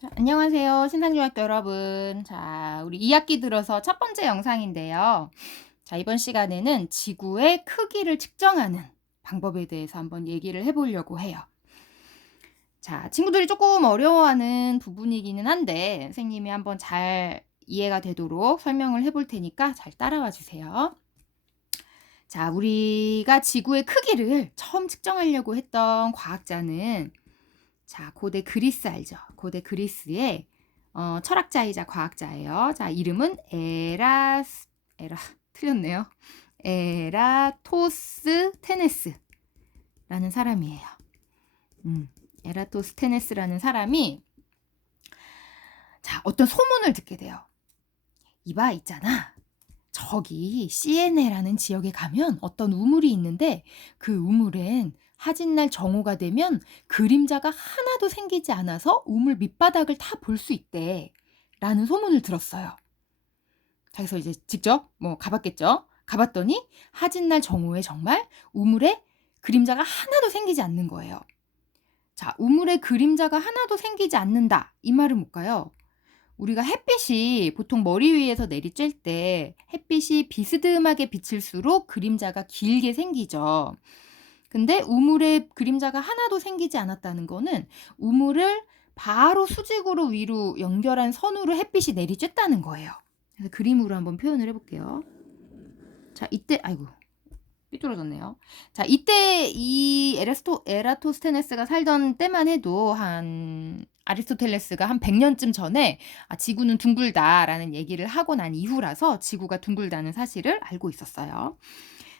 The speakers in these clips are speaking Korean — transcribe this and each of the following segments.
자, 안녕하세요. 신상중학교 여러분. 자, 우리 2학기 들어서 첫 번째 영상인데요. 자, 이번 시간에는 지구의 크기를 측정하는 방법에 대해서 한번 얘기를 해보려고 해요. 자, 친구들이 조금 어려워하는 부분이기는 한데, 선생님이 한번 잘 이해가 되도록 설명을 해볼 테니까 잘 따라와 주세요. 자, 우리가 지구의 크기를 처음 측정하려고 했던 과학자는 자, 고대 그리스 알죠? 고대 그리스의 철학자이자 과학자예요. 자, 이름은 틀렸네요. 에라토스테네스라는 사람이에요. 에라토스테네스라는 사람이 자, 어떤 소문을 듣게 돼요. 이봐 있잖아. 저기 시에네라는 지역에 가면 어떤 우물이 있는데 그 우물엔 하진날 정오가 되면 그림자가 하나도 생기지 않아서 우물 밑바닥을 다 볼 수 있대. 라는 소문을 들었어요. 그래서 이제 직접 가봤겠죠. 가봤더니 하진날 정오에 정말 우물에 그림자가 하나도 생기지 않는 거예요. 자, 우물에 그림자가 하나도 생기지 않는다. 이 말은 뭘까요? 우리가 햇빛이 보통 머리 위에서 내리쬐 때 햇빛이 비스듬하게 비칠수록 그림자가 길게 생기죠. 근데 우물에 그림자가 하나도 생기지 않았다는 거는 우물을 바로 수직으로 위로 연결한 선으로 햇빛이 내리쬐다는 거예요. 그래서 그림으로 한번 표현을 해볼게요. 자, 이때 삐뚤어졌네요. 자, 이때 이 에라토스테네스가 살던 때만 해도 아리스토텔레스가 한 100년쯤 전에 지구는 둥글다라는 얘기를 하고 난 이후라서 지구가 둥글다는 사실을 알고 있었어요.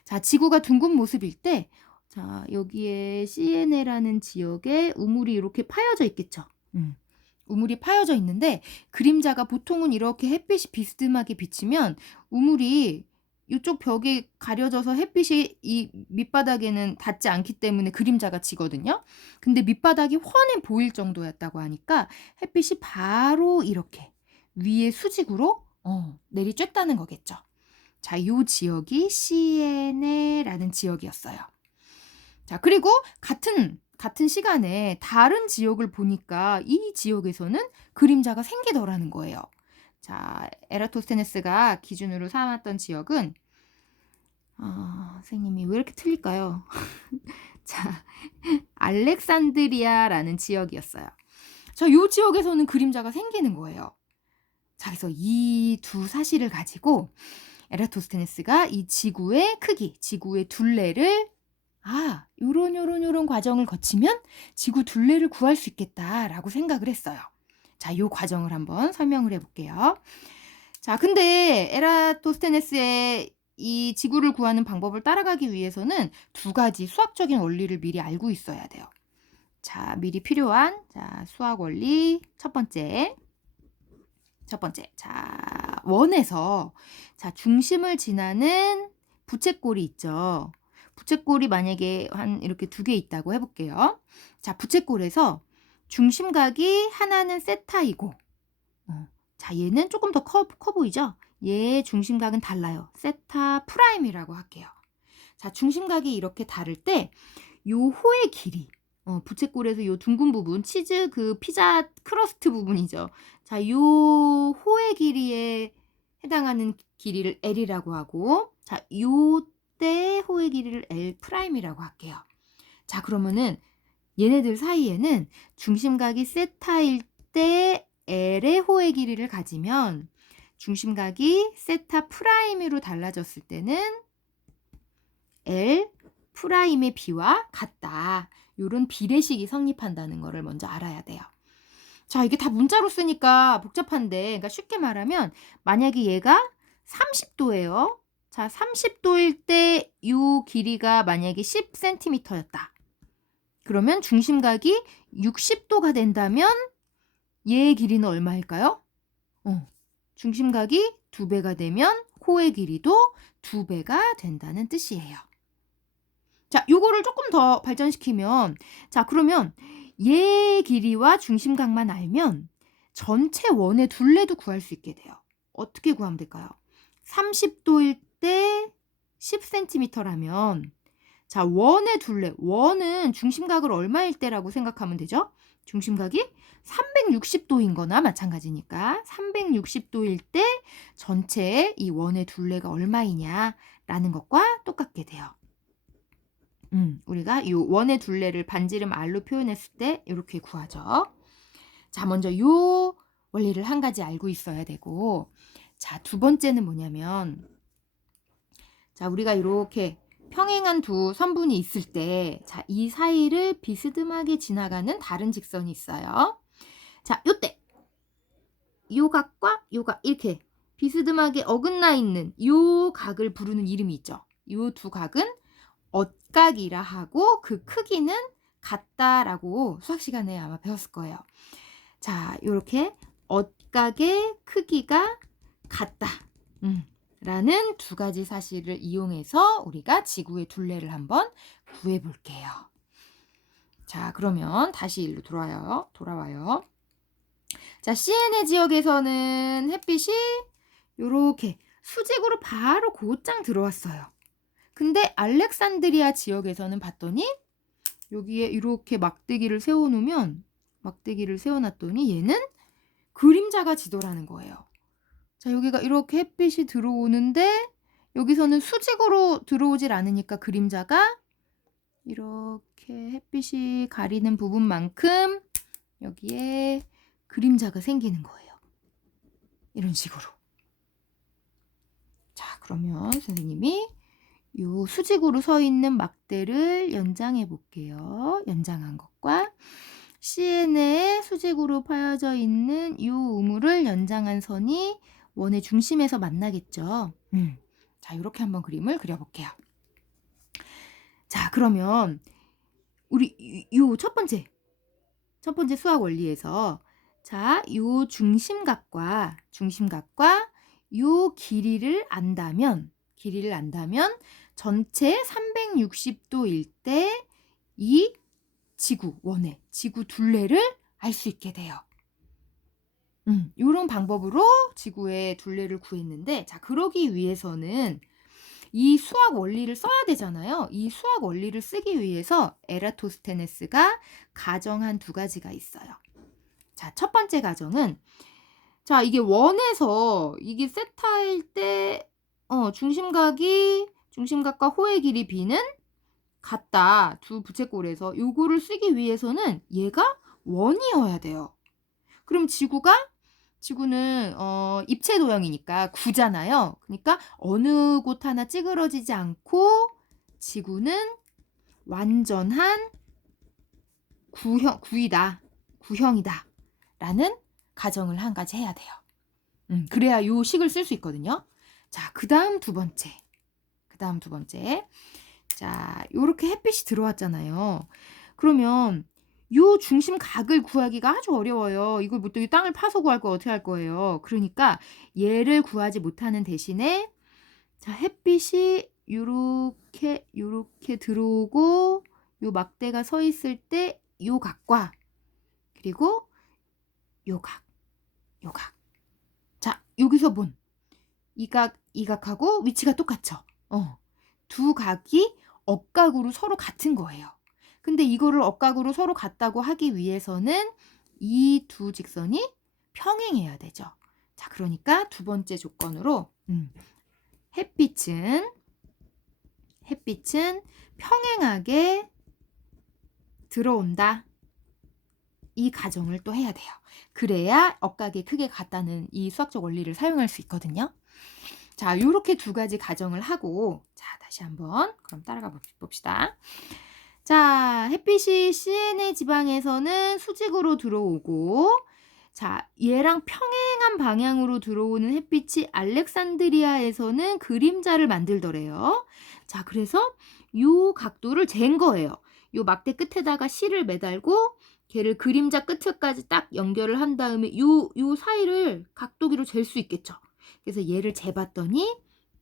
자, 지구가 둥근 모습일 때 자, 여기에 시에네라는 지역에 우물이 이렇게 파여져 있겠죠. 우물이 파여져 있는데 그림자가 보통은 이렇게 햇빛이 비스듬하게 비치면 우물이 이쪽 벽에 가려져서 햇빛이 이 밑바닥에는 닿지 않기 때문에 그림자가 지거든요. 근데 밑바닥이 훤히 보일 정도였다고 하니까 햇빛이 바로 이렇게 위에 수직으로 내리쬐다는 거겠죠. 자, 요 지역이 시에네라는 지역이었어요. 자, 그리고 같은 시간에 다른 지역을 보니까 이 지역에서는 그림자가 생기더라는 거예요. 자, 에라토스테네스가 기준으로 삼았던 지역은 선생님이 왜 이렇게 틀릴까요? 자, 알렉산드리아라는 지역이었어요. 자, 요 지역에서는 그림자가 생기는 거예요. 자, 그래서 이 두 사실을 가지고 에라토스테네스가 이 지구의 크기, 지구의 둘레를 요런 과정을 거치면 지구 둘레를 구할 수 있겠다라고 생각을 했어요. 자, 요 과정을 한번 설명을 해볼게요. 자, 근데 에라토스테네스의 이 지구를 구하는 방법을 따라가기 위해서는 두 가지 수학적인 원리를 미리 알고 있어야 돼요. 자, 미리 필요한 수학 원리 첫 번째. 자, 원에서 중심을 지나는 부채꼴이 있죠. 부채꼴이 만약에 한 이렇게 두 개 있다고 해볼게요. 자, 부채꼴에서 중심각이 하나는 세타이고 자, 얘는 조금 더 커 보이죠? 얘의 중심각은 달라요. 세타 프라임이라고 할게요. 자, 중심각이 이렇게 다를 때 요 호의 길이 부채꼴에서 요 둥근 부분, 치즈 피자 크러스트 부분이죠. 자, 요 호의 길이에 해당하는 길이를 L이라고 하고, 자, 요때 호의 길이를 L 프라임이라고 할게요. 자, 그러면은 얘네들 사이에는 중심각이 세타일 때 L의 호의 길이를 가지면 중심각이 세타 프라임으로 달라졌을 때는 L 프라임의 비와 같다. 요런 비례식이 성립한다는 거를 먼저 알아야 돼요. 자, 이게 다 문자로 쓰니까 복잡한데, 그러니까 쉽게 말하면 만약에 얘가 30도예요. 자, 30도일 때 요 길이가 만약에 10cm였다. 그러면 중심각이 60도가 된다면 얘의 길이는 얼마일까요? 중심각이 2배가 되면 호의 길이도 2배가 된다는 뜻이에요. 자, 요거를 조금 더 발전시키면 자, 그러면 얘 길이와 중심각만 알면 전체 원의 둘레도 구할 수 있게 돼요. 어떻게 구하면 될까요? 30도일 때 10cm라면 자, 원의 둘레, 원은 중심각을 얼마일 때라고 생각하면 되죠? 중심각이 360도인 거나 마찬가지니까 360도일 때 전체의 이 원의 둘레가 얼마이냐라는 것과 똑같게 돼요. 우리가 이 원의 둘레를 반지름 r로 표현했을 때 이렇게 구하죠. 자, 먼저 이 원리를 한 가지 알고 있어야 되고, 자, 두 번째는 뭐냐면, 자, 우리가 이렇게 평행한 두 선분이 있을 때, 자, 이 사이를 비스듬하게 지나가는 다른 직선이 있어요. 자, 요때 요 각과 요 각 이렇게 비스듬하게 어긋나 있는 요 각을 부르는 이름이 있죠. 요 두 각은 엇각이라 하고 그 크기는 같다라고 수학 시간에 아마 배웠을 거예요. 자, 요렇게 엇각의 크기가 같다. 라는 두 가지 사실을 이용해서 우리가 지구의 둘레를 한번 구해 볼게요. 자, 그러면 다시 일로 돌아와요. 자, CN의 지역에서는 햇빛이 요렇게 수직으로 바로 곧장 들어왔어요. 근데 알렉산드리아 지역에서는 봤더니 여기에 이렇게 막대기를 세워놨더니 얘는 그림자가 지더라는 거예요. 자, 여기가 이렇게 햇빛이 들어오는데 여기서는 수직으로 들어오질 않으니까 그림자가 이렇게 햇빛이 가리는 부분만큼 여기에 그림자가 생기는 거예요. 이런 식으로. 자, 그러면 선생님이 요 수직으로 서 있는 막대를 연장해 볼게요. 연장한 것과 CN에 수직으로 파여져 있는 요 우물을 연장한 선이 원의 중심에서 만나겠죠. 자, 이렇게 한번 그림을 그려볼게요. 자, 그러면 우리 요 첫 번째 수학 원리에서 자, 요 중심각과 요 길이를 안다면 전체 360도일 때 이 원의 지구 둘레를 알 수 있게 돼요. 요런 방법으로 지구의 둘레를 구했는데, 자, 그러기 위해서는 이 수학 원리를 써야 되잖아요. 이 수학 원리를 쓰기 위해서 에라토스테네스가 가정한 두 가지가 있어요. 자, 첫 번째 가정은, 자, 이게 원에서 이게 세타일 때 중심각과 호의 길이 b는 같다. 두 부채꼴에서 요거를 쓰기 위해서는 얘가 원이어야 돼요. 그럼 지구는 입체 도형이니까 구잖아요. 그러니까 어느 곳 하나 찌그러지지 않고 지구는 완전한 구형이다 라는 가정을 한 가지 해야 돼요. 그래야 요 식을 쓸 수 있거든요. 자, 그 다음 두 번째. 자, 요렇게 햇빛이 들어왔잖아요. 그러면 요 중심각을 구하기가 아주 어려워요. 이걸 뭐 또 이 땅을 파서 구할 거 어떻게 할 거예요? 그러니까 얘를 구하지 못하는 대신에, 자, 햇빛이 요렇게 들어오고 요 막대가 서 있을 때 요 각과 그리고 요 각. 자, 여기서 본 이 각하고 위치가 똑같죠? 두 각이 억각으로 서로 같은 거예요. 근데 이거를 억각으로 서로 같다고 하기 위해서는 이 두 직선이 평행해야 되죠. 자, 그러니까 두 번째 조건으로 햇빛은 평행하게 들어온다. 이 가정을 또 해야 돼요. 그래야 억각이 크게 같다는 이 수학적 원리를 사용할 수 있거든요. 자, 이렇게 두 가지 가정을 하고, 자, 다시 한번 그럼 따라가 봅시다. 자, 햇빛이 CN의 지방에서는 수직으로 들어오고, 자, 얘랑 평행한 방향으로 들어오는 햇빛이 알렉산드리아에서는 그림자를 만들더래요. 자, 그래서 요 각도를 잰 거예요. 요 막대 끝에다가 실을 매달고 걔를 그림자 끝에까지 딱 연결을 한 다음에 요 사이를 각도기로 잴 수 있겠죠. 그래서 얘를 재봤더니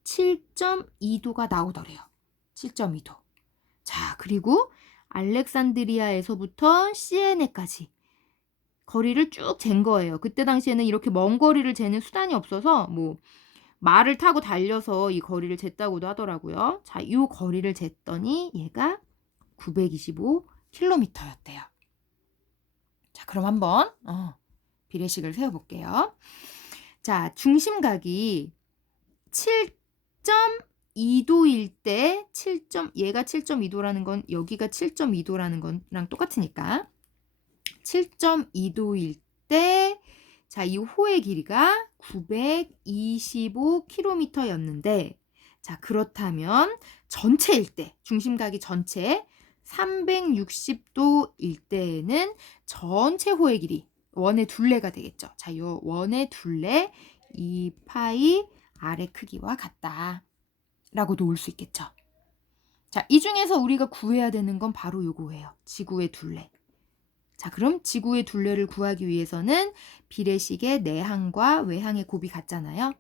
7.2도가 나오더래요. 7.2도. 자, 그리고 알렉산드리아에서부터 CN에까지 거리를 쭉 잰 거예요. 그때 당시에는 이렇게 먼 거리를 재는 수단이 없어서 뭐 말을 타고 달려서 이 거리를 쟀다고도 하더라고요. 자, 이 거리를 쟀더니 얘가 925km였대요. 자, 그럼 한번 비례식을 세워볼게요. 자, 중심각이 7.2도일 때 얘가 7.2도라는 건 여기가 7.2도라는 거랑 똑같으니까 7.2도일 때 자, 이 호의 길이가 925km였는데 자, 그렇다면 전체일 때 중심각이 전체 360도일 때에는 전체 호의 길이 원의 둘레가 되겠죠. 자, 요 원의 둘레 2파이 r의 크기와 같다 라고 놓을 수 있겠죠. 자, 이 중에서 우리가 구해야 되는 건 바로 요거예요. 지구의 둘레. 자, 그럼 지구의 둘레를 구하기 위해서는 비례식의 내항과 외항의 곱이 같잖아요.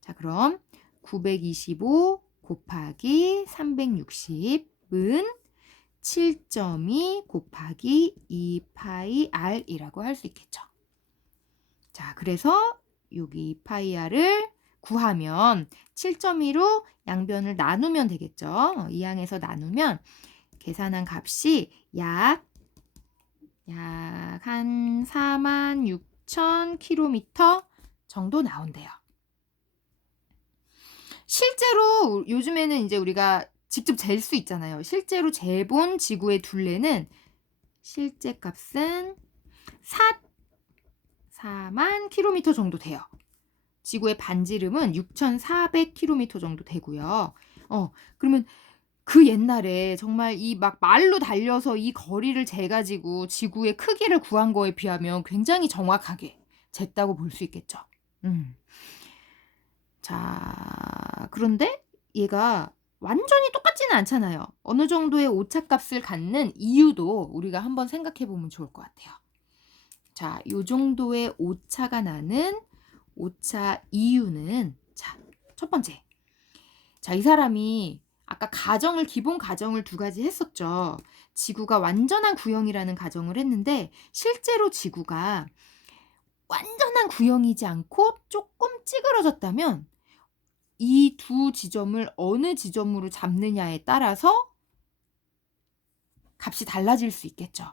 자, 그럼 925 곱하기 360은 7.2 곱하기 2파이 r이라고 할 수 있겠죠. 자, 그래서 여기 2파이 r을 구하면 7.2로 양변을 나누면 되겠죠. 이 항에서 나누면 계산한 값이 약 한 46,000km 정도 나온대요. 실제로 요즘에는 이제 우리가 직접 잴 수 있잖아요. 실제로 재본 지구의 둘레는 실제 값은 4만 km 정도 돼요. 지구의 반지름은 6,400km 정도 되고요. 그러면 그 옛날에 정말 이 막 말로 달려서 이 거리를 재가지고 지구의 크기를 구한 거에 비하면 굉장히 정확하게 쟀다고 볼 수 있겠죠. 자, 그런데 얘가 완전히 똑같지는 않잖아요. 어느 정도의 오차값을 갖는 이유도 우리가 한번 생각해 보면 좋을 것 같아요. 자, 요 정도의 오차가 나는 오차 이유는 자, 첫 번째. 자, 이 사람이 아까 기본 가정을 두 가지 했었죠. 지구가 완전한 구형이라는 가정을 했는데 실제로 지구가 완전한 구형이지 않고 조금 찌그러졌다면 이 두 지점을 어느 지점으로 잡느냐에 따라서 값이 달라질 수 있겠죠.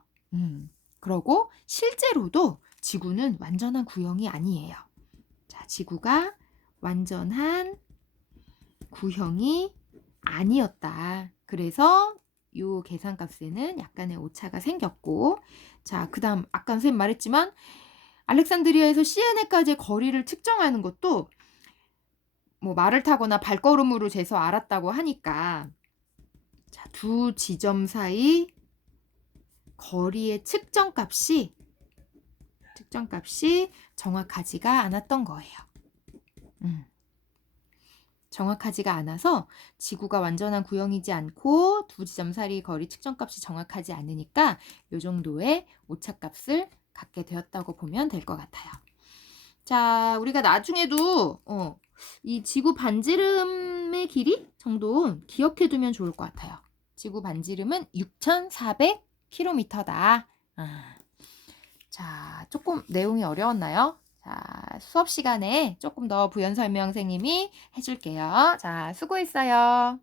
그러고 실제로도 지구는 완전한 구형이 아니에요. 자, 지구가 완전한 구형이 아니었다. 그래서 요 계산값에는 약간의 오차가 생겼고 자, 그 다음 아까 선생님 말했지만 알렉산드리아에서 시에네까지의 거리를 측정하는 것도 뭐 말을 타거나 발걸음으로 재서 알았다고 하니까 자, 두 지점 사이 거리의 측정값이 정확하지가 않았던 거예요. 정확하지가 않아서 지구가 완전한 구형이지 않고 두 지점 사이 거리 측정값이 정확하지 않으니까 이 정도의 오차값을 갖게 되었다고 보면 될 것 같아요. 자, 우리가 나중에도 이 지구 반지름의 길이 정도 기억해 두면 좋을 것 같아요. 지구 반지름은 6,400km다. 자, 조금 내용이 어려웠나요? 자, 수업 시간에 조금 더 부연 설명 선생님이 해줄게요. 자, 수고했어요.